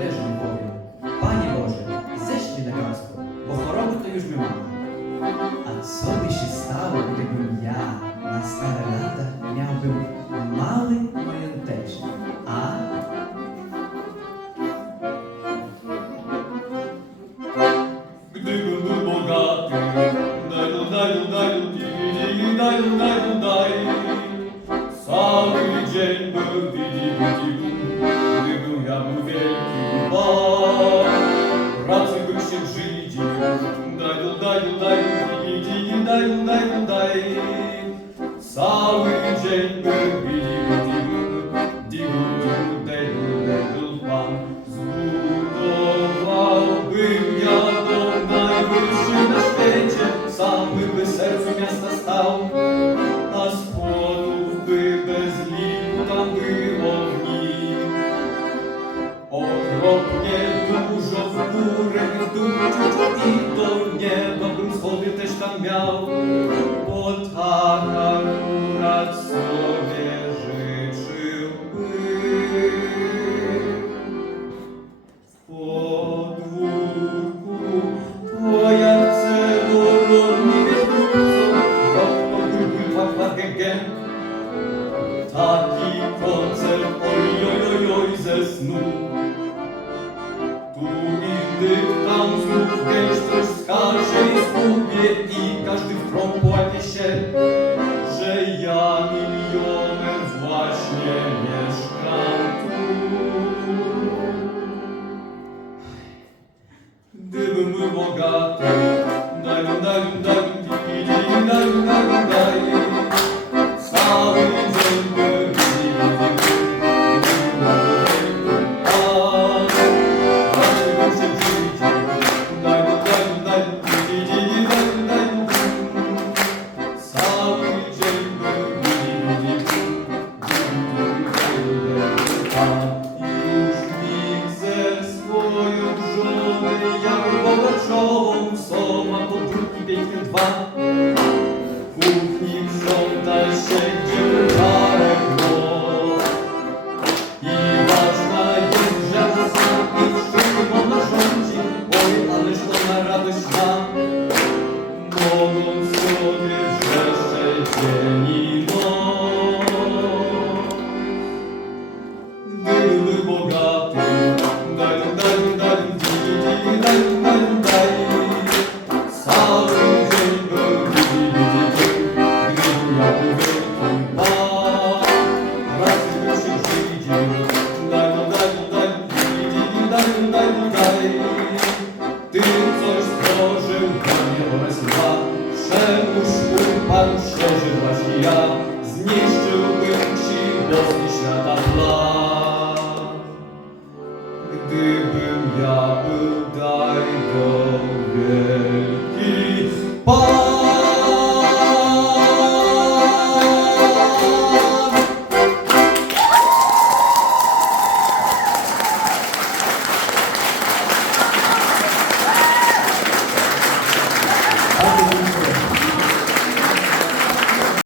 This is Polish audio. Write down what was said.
też mu powiem: Panie Boże, ześlij lekarstwo, bo choroby to już my mamy. A co by się stało, gdybym ja na stare lata miałbym mały mająteczek, a? Gdybym był bogaty, daj, cały dzień był widzi, gdybym ja był wielki pan, pracy bym się brzydził, daj, cały dzień był widzi, pan, zbudowałbym ja dom najwyższy na świecie, sam by sercu miasta stał, a z płotów by bez liku tam było w nim. Okropnie dużo w górę i w dół i do nieba bym schody też tam miał, bo tak akurat sobie życzyłbym. W podwórku pojawce wolni wietrówcą, rok gęgę. Taki koncert, oj, ze snu. Tu innych tam znów gęś skarży i zgubie i każdy w krąg płaknie się, że ja milioner właśnie mieszkam tu. Gdybym był bogaty, daj, cały dzień bym co ma podróbki piękne dwa. Kuchni sprzątaj się, gdzie żarek głos. I ważna jest, że zasad i wszystkim ona rządzi. Oj, ależ to na radość ma, mogąc sobie wrzeszczeć dzień i noc. Gdybym był bogaty, daj, cały dzień był gdybym ja był wielki pan, pracy bym się brzydził, daj, ty coś stworzył dla mnie oraz dwa, czemuż upadł się, że właśnie ja zniszczyłbym ci boski świata.